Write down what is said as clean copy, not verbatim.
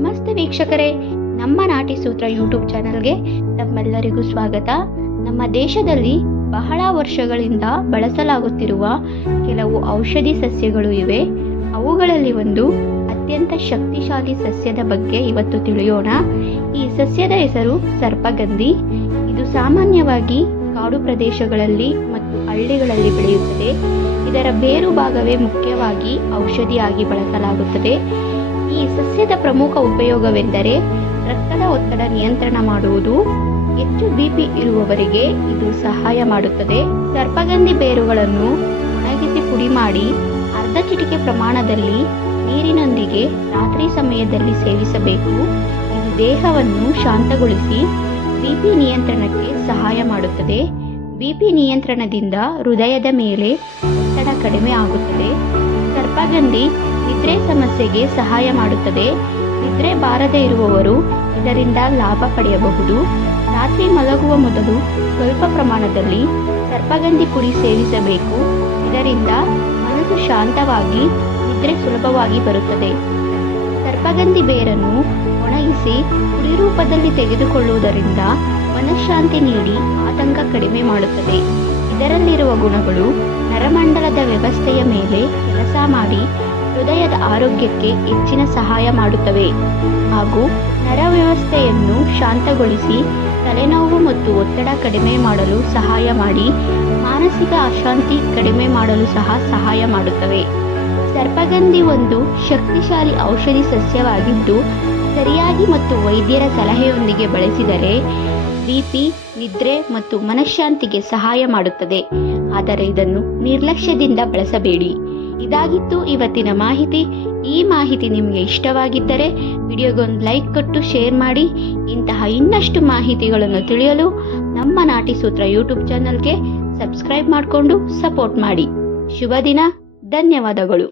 ನಮಸ್ತೆ ವೀಕ್ಷಕರೇ, ನಮ್ಮ ನಾಟಿ ಸೂತ್ರ ಯೂಟ್ಯೂಬ್ ಚಾನಲ್ಗೆ ತಮ್ಮೆಲ್ಲರಿಗೂ ಸ್ವಾಗತ. ನಮ್ಮ ದೇಶದಲ್ಲಿ ಬಹಳ ವರ್ಷಗಳಿಂದ ಬಳಸಲಾಗುತ್ತಿರುವ ಕೆಲವು ಔಷಧಿ ಸಸ್ಯಗಳು ಇವೆ. ಅವುಗಳಲ್ಲಿ ಒಂದು ಅತ್ಯಂತ ಶಕ್ತಿಶಾಲಿ ಸಸ್ಯದ ಬಗ್ಗೆ ಇವತ್ತು ತಿಳಿಯೋಣ. ಈ ಸಸ್ಯದ ಹೆಸರು ಸರ್ಪಗಂಧಿ. ಇದು ಸಾಮಾನ್ಯವಾಗಿ ಕಾಡು ಪ್ರದೇಶಗಳಲ್ಲಿ ಮತ್ತು ಹಳ್ಳಿಗಳಲ್ಲಿ ಬೆಳೆಯುತ್ತದೆ. ಇದರ ಬೇರು ಭಾಗವೇ ಮುಖ್ಯವಾಗಿ ಔಷಧಿಯಾಗಿ ಬಳಸಲಾಗುತ್ತದೆ. ಈ ಸಸ್ಯದ ಪ್ರಮುಖ ಉಪಯೋಗವೆಂದರೆ ರಕ್ತದ ಒತ್ತಡ ನಿಯಂತ್ರಣ ಮಾಡುವುದು. ಹೆಚ್ಚು ಬಿಪಿ ಇರುವವರಿಗೆ ಇದು ಸಹಾಯ ಮಾಡುತ್ತದೆ. ಸರ್ಪಗಂಧಿ ಬೇರುಗಳನ್ನು ಒಣಗಿಸಿ ಪುಡಿ ಮಾಡಿ ಅರ್ಧ ಚಿಟಿಕೆ ಪ್ರಮಾಣದಲ್ಲಿ ನೀರಿನೊಂದಿಗೆ ರಾತ್ರಿ ಸಮಯದಲ್ಲಿ ಸೇವಿಸಬೇಕು. ಇದು ದೇಹವನ್ನು ಶಾಂತಗೊಳಿಸಿ ಬಿಪಿ ನಿಯಂತ್ರಣಕ್ಕೆ ಸಹಾಯ ಮಾಡುತ್ತದೆ. ಬಿಪಿ ನಿಯಂತ್ರಣದಿಂದ ಹೃದಯದ ಮೇಲೆ ಒತ್ತಡ ಕಡಿಮೆ ಆಗುತ್ತದೆ. ಸರ್ಪಗಂಧಿ ನಿದ್ರೆ ಸಮಸ್ಯೆಗೆ ಸಹಾಯ ಮಾಡುತ್ತದೆ. ನಿದ್ರೆ ಬಾರದೇ ಇರುವವರು ಇದರಿಂದ ಲಾಭ ಪಡೆಯಬಹುದು. ರಾತ್ರಿ ಮಲಗುವ ಮೊದಲು ಸ್ವಲ್ಪ ಪ್ರಮಾಣದಲ್ಲಿ ಸರ್ಪಗಂಧಿ ಪುಡಿ ಸೇವಿಸಬೇಕು. ಇದರಿಂದ ಮನಸ್ಸು ಶಾಂತವಾಗಿ ನಿದ್ರೆ ಸುಲಭವಾಗಿ ಬರುತ್ತದೆ. ಸರ್ಪಗಂಧಿ ಬೇರನ್ನು ಒಣಗಿಸಿ ಪುಡಿ ರೂಪದಲ್ಲಿ ತೆಗೆದುಕೊಳ್ಳುವುದರಿಂದ ಮನಃಶಾಂತಿ ನೀಡಿ ಆತಂಕ ಕಡಿಮೆ ಮಾಡುತ್ತದೆ. ಇದರಲ್ಲಿರುವ ಗುಣಗಳು ನರಮಂಡಲದ ವ್ಯವಸ್ಥೆಯ ಮೇಲೆ ಕೆಲಸ ಮಾಡಿ ಹೃದಯದ ಆರೋಗ್ಯಕ್ಕೆ ಹೆಚ್ಚಿನ ಸಹಾಯ ಮಾಡುತ್ತವೆ ಹಾಗೂ ನರ ವ್ಯವಸ್ಥೆಯನ್ನು ಶಾಂತಗೊಳಿಸಿ ತಲೆನೋವು ಮತ್ತು ಒತ್ತಡ ಕಡಿಮೆ ಮಾಡಲು ಸಹಾಯ ಮಾಡಿ ಮಾನಸಿಕ ಅಶಾಂತಿ ಕಡಿಮೆ ಮಾಡಲು ಸಹ ಸಹಾಯ ಮಾಡುತ್ತವೆ. ಸರ್ಪಗಂಧಿ ಒಂದು ಶಕ್ತಿಶಾಲಿ ಔಷಧಿ ಸಸ್ಯವಾಗಿದ್ದು ಸರಿಯಾಗಿ ಮತ್ತು ವೈದ್ಯರ ಸಲಹೆಯೊಂದಿಗೆ ಬಳಸಿದರೆ ಬಿಪಿ, ನಿದ್ರೆ ಮತ್ತು ಮನಃಶಾಂತಿಗೆ ಸಹಾಯ ಮಾಡುತ್ತದೆ. ಆದರೆ ಇದನ್ನು ನಿರ್ಲಕ್ಷ್ಯದಿಂದ ಬಳಸಬೇಡಿ. ಇದಾಗಿತ್ತು ಇವತ್ತಿನ ಮಾಹಿತಿ. ಈ ಮಾಹಿತಿ ನಿಮಗೆ ಇಷ್ಟವಾಗಿದ್ದರೆ ವಿಡಿಯೋಗೊಂದು ಲೈಕ್ ಕೊಟ್ಟು ಶೇರ್ ಮಾಡಿ. ಇಂತಹ ಇನ್ನಷ್ಟು ಮಾಹಿತಿಗಳನ್ನು ತಿಳಿಯಲು ನಮ್ಮ ನಾಟಿ ಸೂತ್ರ ಯೂಟ್ಯೂಬ್ ಚಾನಲ್ಗೆ ಸಬ್ಸ್ಕ್ರೈಬ್ ಮಾಡಿಕೊಂಡು ಸಪೋರ್ಟ್ ಮಾಡಿ. ಶುಭ ದಿನ. ಧನ್ಯವಾದಗಳು.